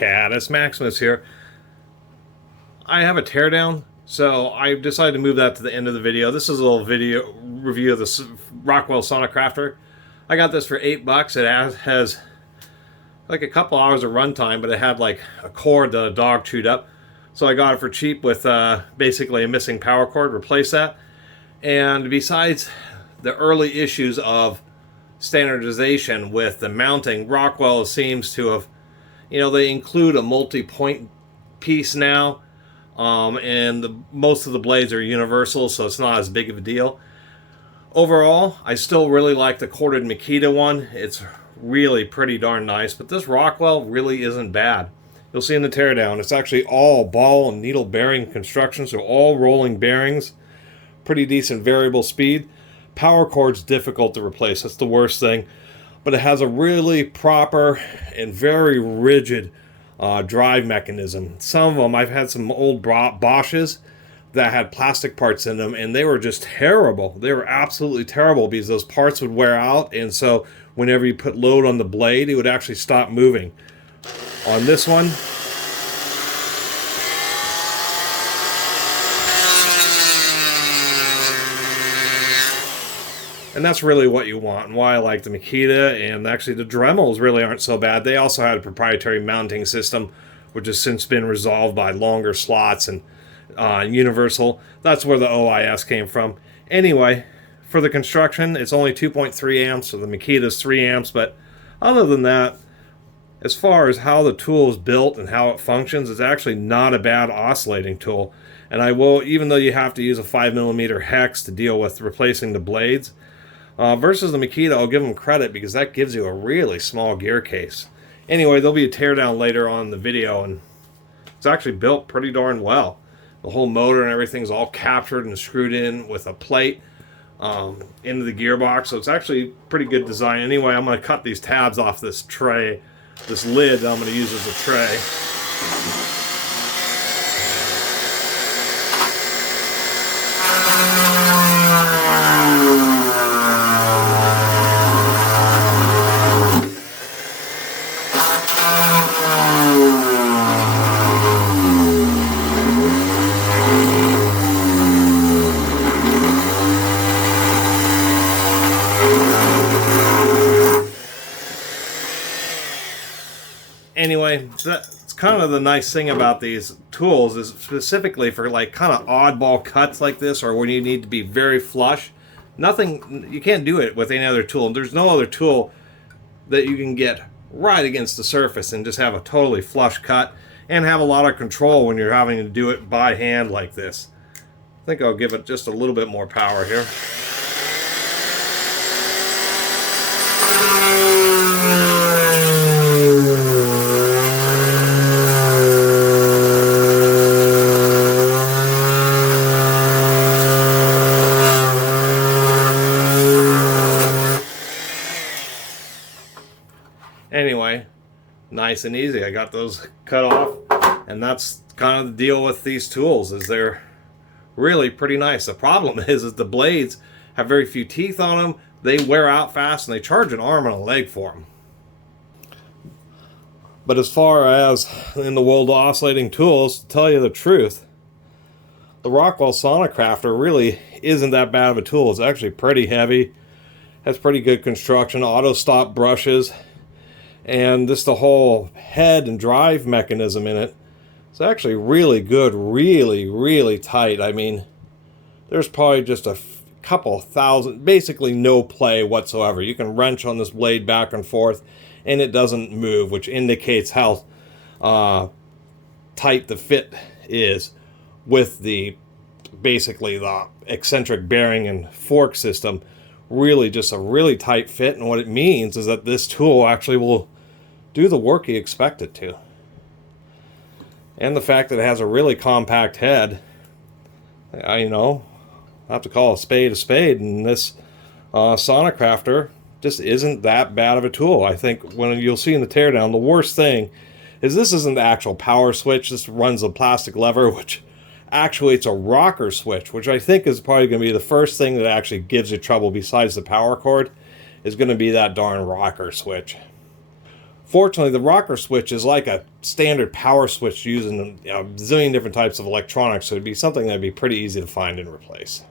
Catus, Maximus here. I have a teardown, so I decided to move that to the end of the video. This is a little video review of the Rockwell SoniCrafter. I got this for $8. It has like a couple hours of runtime, but it had like a cord that a dog chewed up. So I got it for cheap with basically a missing power cord, replace that. And besides the early issues of standardization with the mounting, Rockwell seems to have, they include a multi-point piece now, and most of the blades are universal, so it's not as big of a deal. Overall, I still really like the corded Makita one. It's really pretty darn nice, but this Rockwell really isn't bad. You'll see in the teardown, it's actually all ball and needle bearing construction, so all rolling bearings, pretty decent variable speed. Power cord's difficult to replace, that's the worst thing, but it has a really proper and very rigid drive mechanism. Some of them, I've had some old Bosches that had plastic parts in them, and they were just terrible. They were absolutely terrible because those parts would wear out, and so whenever you put load on the blade, it would actually stop moving. On this one, and that's really what you want, and why I like the Makita, and actually the Dremels really aren't so bad. They also had a proprietary mounting system, which has since been resolved by longer slots and universal. That's where the OIS came from. Anyway, for the construction, it's only 2.3 amps, so the Makita's 3 amps, but other than that, as far as how the tool is built and how it functions, it's actually not a bad oscillating tool. And I will, even though you have to use a 5mm hex to deal with replacing the blades, versus the Makita, I'll give them credit because that gives you a really small gear case. Anyway, there'll be a teardown later on in the video, and it's actually built pretty darn well. The whole motor and everything's all captured and screwed in with a plate into the gearbox, so it's actually pretty good design. Anyway, I'm going to cut these tabs off this tray, this lid that I'm going to use as a tray. Anyway, that's kind of the nice thing about these tools, is specifically for like kind of oddball cuts like this, or when you need to be very flush. You can't do it with any other tool. There's no other tool that you can get right against the surface and just have a totally flush cut and have a lot of control when you're having to do it by hand like this. I think I'll give it just a little bit more power here. Anyway, nice and easy. I got those cut off, and that's kind of the deal with these tools, is they're really pretty nice. The problem is the blades have very few teeth on them. They wear out fast, and they charge an arm and a leg for them. But as far as in the world of oscillating tools, to tell you the truth, the Rockwell SoniCrafter really isn't that bad of a tool. It's actually pretty heavy, has pretty good construction, auto stop brushes, and just the whole head and drive mechanism in it. It's actually really good, really tight. I mean, there's probably just a couple thousand, basically no play whatsoever. You can wrench on this blade back and forth and it doesn't move, which indicates how tight the fit is with basically the eccentric bearing and fork system. Really just a really tight fit, and what it means is that this tool actually will do the work you expect it to. And the fact that it has a really compact head, I have to call a spade, and this SoniCrafter just isn't that bad of a tool. I think when you'll see in the teardown, the worst thing is this isn't the actual power switch. This runs a plastic lever, which actuates a rocker switch, which I think is probably going to be the first thing that actually gives you trouble besides the power cord, is going to be that darn rocker switch. Fortunately, the rocker switch is like a standard power switch used in a zillion different types of electronics, so it'd be something that'd be pretty easy to find and replace.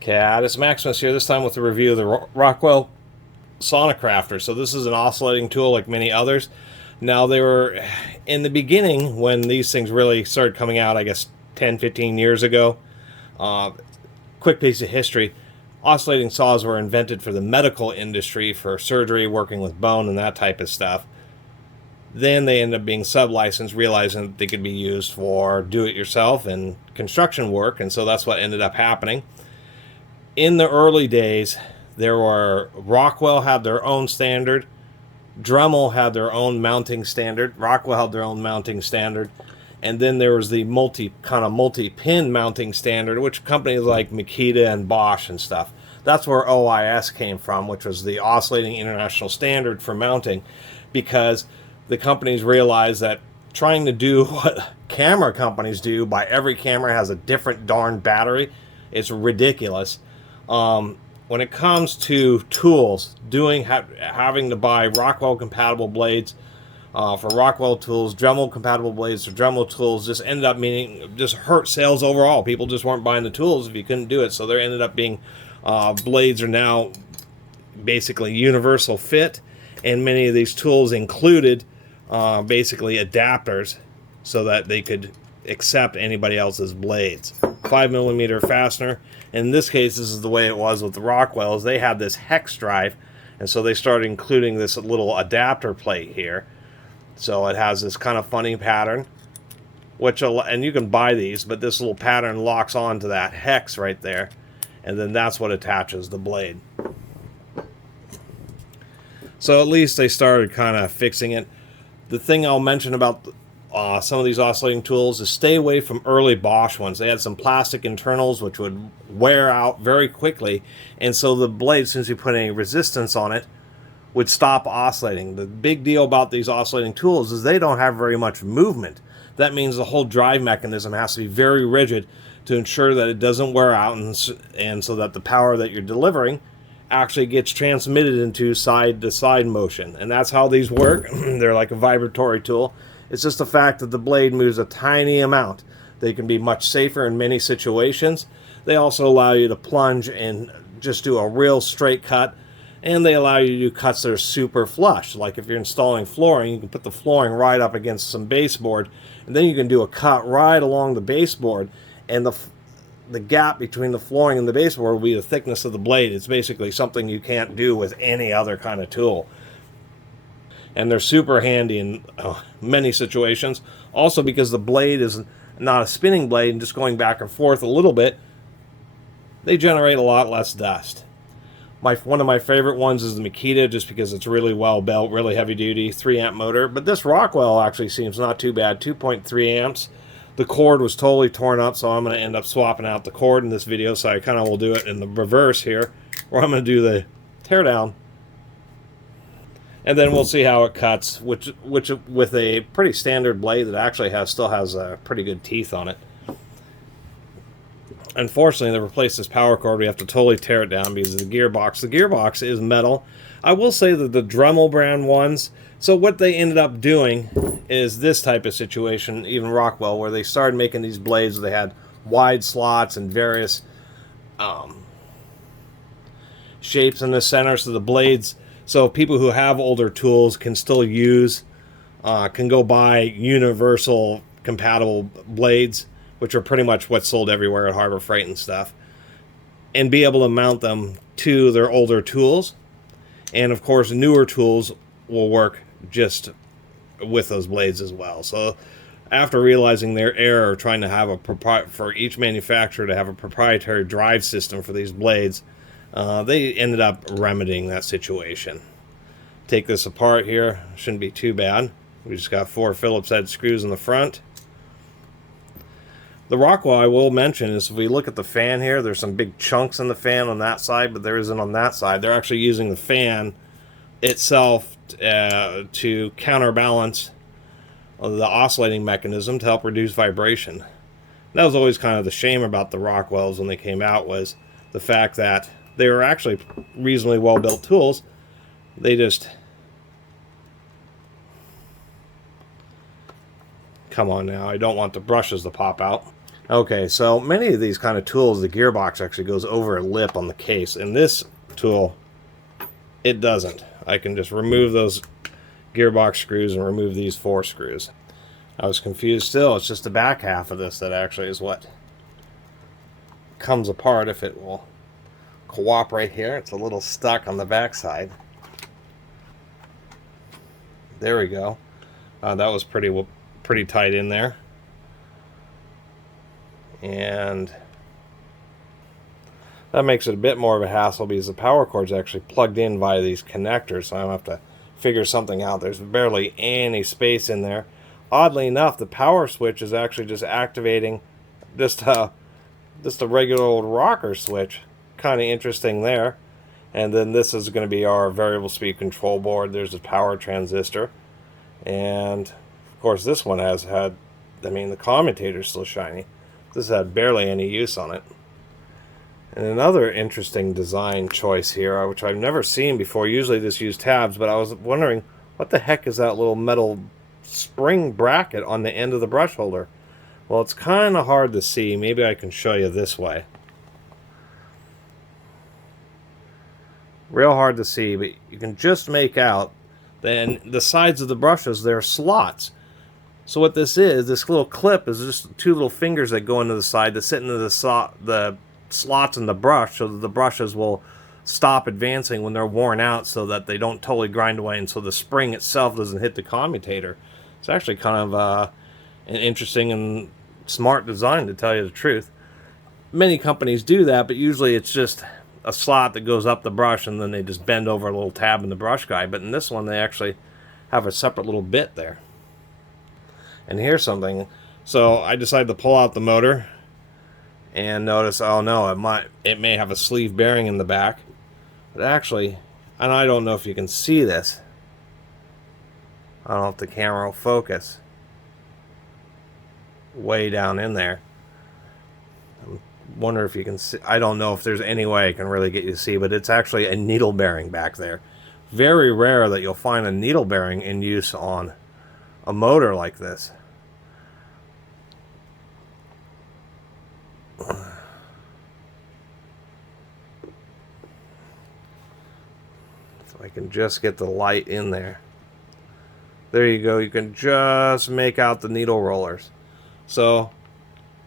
Catus, Maximus here, this time with a review of the Rockwell SoniCrafter. So this is an oscillating tool like many others. Now, they were, in the beginning, when these things really started coming out, I guess 10, 15 years ago, quick piece of history, oscillating saws were invented for the medical industry, for surgery, working with bone and that type of stuff. Then they ended up being sub-licensed, realizing that they could be used for do-it-yourself and construction work, and so that's what ended up happening. In the early days, Rockwell had their own standard, Dremel had their own mounting standard, Rockwell had their own mounting standard, and then there was the multi-pin mounting standard, which companies like Makita and Bosch and stuff. That's where OIS came from, which was the Oscillating International Standard for mounting, because the companies realized that trying to do what camera companies do, by every camera has a different darn battery, it's ridiculous. When it comes to tools, having to buy Rockwell compatible blades for Rockwell tools, Dremel compatible blades for Dremel tools, just ended up meaning just hurt sales overall. People just weren't buying the tools if you couldn't do it. So there ended up being blades are now basically universal fit, and many of these tools included basically adapters so that they could accept anybody else's blades. 5mm fastener. In this case, this is the way it was with the Rockwells. They had this hex drive, and so they started including this little adapter plate here. So it has this kind of funny pattern, and you can buy these, but this little pattern locks onto that hex right there, and then that's what attaches the blade. So at least they started kind of fixing it. The thing I'll mention about some of these oscillating tools is stay away from early Bosch ones. They had some plastic internals which would wear out very quickly, and so the blade, since you put any resistance on it, would stop oscillating. The big deal about these oscillating tools is they don't have very much movement. That means the whole drive mechanism has to be very rigid to ensure that it doesn't wear out, and so that the power that you're delivering actually gets transmitted into side-to-side motion. And that's how these work. They're like a vibratory tool. It's just the fact that the blade moves a tiny amount. They can be much safer in many situations. They also allow you to plunge and just do a real straight cut, and they allow you to do cuts that are super flush. Like if you're installing flooring, you can put the flooring right up against some baseboard, and then you can do a cut right along the baseboard, and the gap between the flooring and the baseboard will be the thickness of the blade. It's basically something you can't do with any other kind of tool. And they're super handy in many situations. Also, because the blade is not a spinning blade and just going back and forth a little bit, they generate a lot less dust. One of my favorite ones is the Makita, just because it's really well built, really heavy duty, 3-amp motor. But this Rockwell actually seems not too bad, 2.3 amps. The cord was totally torn up, so I'm going to end up swapping out the cord in this video. So I kind of will do it in the reverse here, where I'm going to do the teardown. And then we'll see how it cuts, which with a pretty standard blade that actually still has pretty good teeth on it. Unfortunately, to replace this power cord, we have to totally tear it down because of the gearbox. The gearbox is metal. I will say that the Dremel brand ones, so what they ended up doing is this type of situation, even Rockwell, where they started making these blades. They had wide slots and various shapes in the center, so the blades... So people who have older tools can still can go buy universal compatible blades, which are pretty much what's sold everywhere at Harbor Freight and stuff, and be able to mount them to their older tools. And of course, newer tools will work just with those blades as well. So after realizing their error, trying to have for each manufacturer to have a proprietary drive system for these blades, they ended up remedying that situation. Take this apart here. Shouldn't be too bad. We just got 4 Phillips head screws in the front. The Rockwell, I will mention, is if we look at the fan here, there's some big chunks in the fan on that side, but there isn't on that side. They're actually using the fan itself to counterbalance the oscillating mechanism to help reduce vibration. That was always kind of the shame about the Rockwells when they came out, was the fact that they were actually reasonably well-built tools, they just... Come on now, I don't want the brushes to pop out. Okay, so many of these kind of tools, the gearbox actually goes over a lip on the case. In this tool, it doesn't. I can just remove those gearbox screws and remove these 4 screws. I was confused still. It's just the back half of this that actually is what comes apart if it will cooperate here. It's a little stuck on the back side. There we go. That was pretty tight in there. And that makes it a bit more of a hassle because the power cord's actually plugged in via these connectors, so I don't have to figure something out. There's barely any space in there. Oddly enough, the power switch is actually just activating just a regular old rocker switch. Kind of interesting there. And then this is going to be our variable speed control board. There's a power transistor. And of course this one has had, I mean, the commutator's still shiny. This had barely any use on it. And another interesting design choice here, which I've never seen before. Usually this use tabs, but I was wondering, what the heck is that little metal spring bracket on the end of the brush holder? Well, it's kind of hard to see. Maybe I can show you this way. Real hard to see, but you can just make out then the sides of the brushes, they're slots. So what this is, this little clip is just 2 little fingers that go into the side that sit into the slots in the brush, so that the brushes will stop advancing when they're worn out, so that they don't totally grind away, and so the spring itself doesn't hit the commutator. It's actually kind of an interesting and smart design, to tell you the truth. Many companies do that, but usually it's just a slot that goes up the brush, and then they just bend over a little tab in the brush guide. But in this one, they actually have a separate little bit there. And here's something. So I decided to pull out the motor and notice, oh no, it may have a sleeve bearing in the back. But actually, and I don't know if you can see this. I don't know if the camera will focus. Way down in there. I wonder if you can see. I don't know if there's any way I can really get you to see, but it's actually a needle bearing back there. Very rare that you'll find a needle bearing in use on a motor like this. If I can just get the light in there. There you go. You can just make out the needle rollers. So,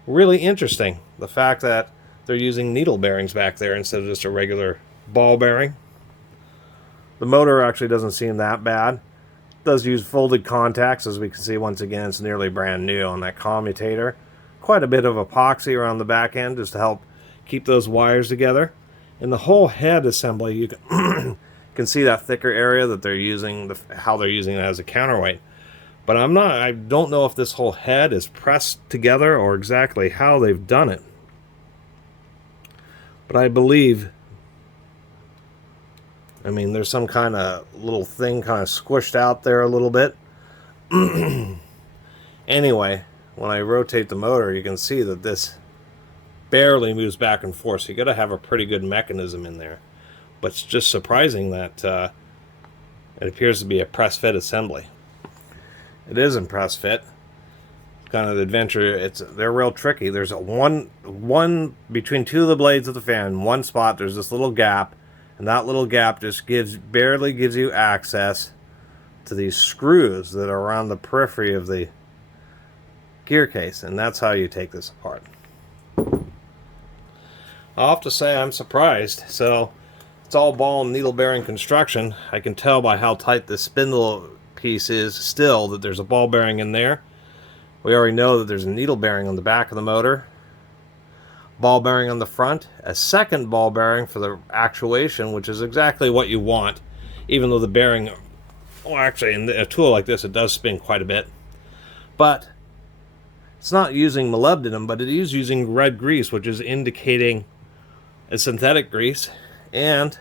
really interesting. The fact that they're using needle bearings back there instead of just a regular ball bearing. The motor actually doesn't seem that bad. Does use folded contacts, as we can see. Once again, it's nearly brand new on that commutator. Quite a bit of epoxy around the back end just to help keep those wires together. In the whole head assembly, you can see that thicker area that they're using, how they're using it as a counterweight. But I don't know if this whole head is pressed together or exactly how they've done it. But I believe, I mean, there's some kind of little thing kind of squished out there a little bit. Anyway, when I rotate the motor, you can see that this barely moves back and forth. So you got to have a pretty good mechanism in there. But it's just surprising that it appears to be a press-fit assembly. It is in press-fit. It's kind of the adventure. They're real tricky. There's one between 2 of the blades of the fan. One spot, there's this little gap. And that little gap just barely gives you access to these screws that are around the periphery of the gear case. And that's how you take this apart. I'll have to say I'm surprised. So it's all ball and needle bearing construction. I can tell by how tight the spindle piece is still that there's a ball bearing in there. We already know that there's a needle bearing on the back of the motor. Ball bearing on the front, a second ball bearing for the actuation, which is exactly what you want, even though the bearing, well, actually in a tool like this it does spin quite a bit, but it's not using molybdenum, but it is using red grease, which is indicating a synthetic grease. And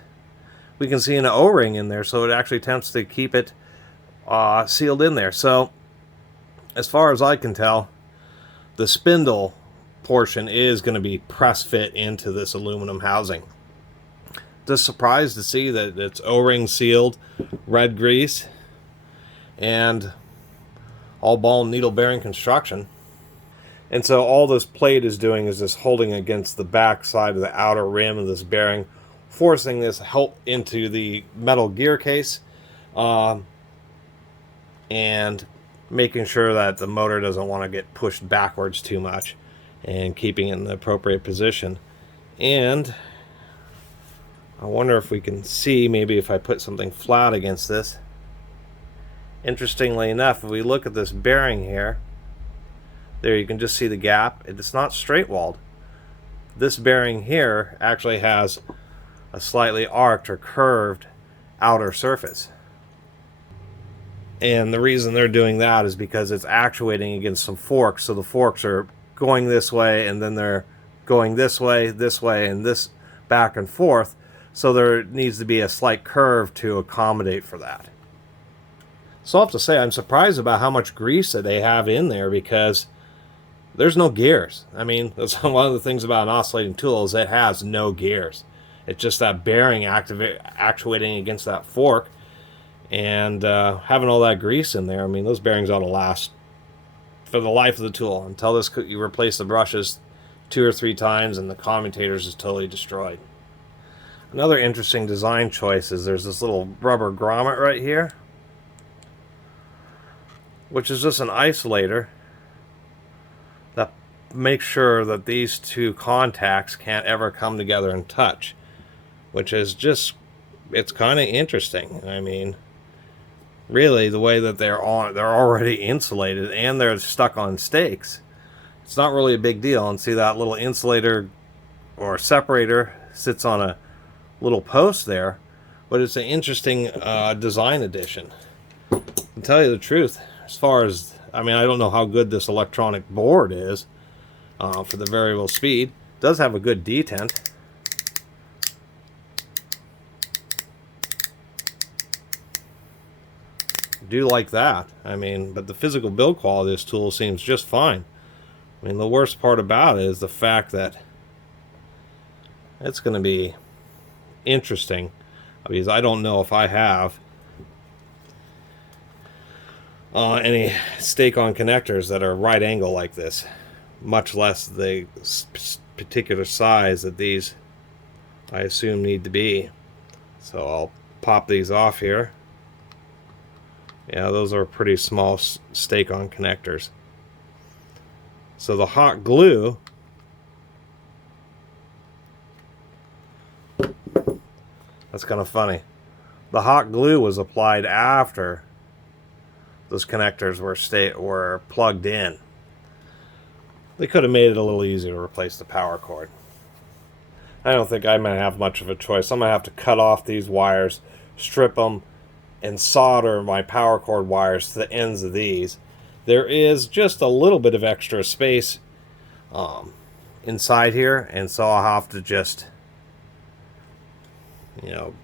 we can see an O-ring in there, so it actually attempts to keep it sealed in there. So as far as I can tell, the spindle portion is going to be press fit into this aluminum housing. just surprised to see that it's O-ring sealed, red grease, and all ball and needle bearing construction. And so all this plate is doing is just holding against the back side of the outer rim of this bearing, forcing this help into the metal gear case, and making sure that the motor doesn't want to get pushed backwards too much, and keeping it in the appropriate position. And I wonder if we can see, maybe if I put something flat against this. Interestingly enough, if we look at this bearing here, there you can just see the gap. It's not straight walled. This bearing here actually has a slightly arced or curved outer surface. And the reason they're doing that is because it's actuating against some forks. So the forks are going this way, and then they're going this way, and this back and forth. So there needs to be a slight curve to accommodate for that. So I'll have to say, I'm surprised about how much grease that they have in there, because there's no gears. I mean, that's one of the things about an oscillating tool, is it has no gears. It's just that bearing actuating against that fork, and having all that grease in there. I mean, those bearings ought to last for the life of the tool, until you replace the brushes 2 or 3 times and the commutators is totally destroyed. Another interesting design choice is there's this little rubber grommet right here, which is just an isolator that makes sure that these two contacts can't ever come together and touch, which is just, it's kind of interesting. I mean, really, the way that they're already insulated and they're stuck on stakes, it's not really a big deal. And see, that little insulator or separator sits on a little post there, but it's an interesting design addition. To tell you the truth, as far as, I mean, I don't know how good this electronic board is for the variable speed. It does have a good detent. Do like that. I mean, but the physical build quality of this tool seems just fine. I mean, the worst part about it is the fact that it's going to be interesting, because I don't know if I have any stake-on connectors that are right angle like this, much less the particular size that these, I assume, need to be. So I'll pop these off here. Yeah, those are pretty small stake-on connectors. So the hot glue, that's kind of funny. The hot glue was applied after those connectors were plugged in. They could have made it a little easier to replace the power cord. I don't think I'm going to have much of a choice. I'm going to have to cut off these wires, strip them, and solder my power cord wires to the ends of these. There is just a little bit of extra space inside here, and so I'll have to just, you know,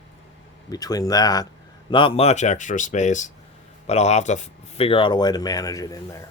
between that, not much extra space, but I'll have to figure out a way to manage it in there.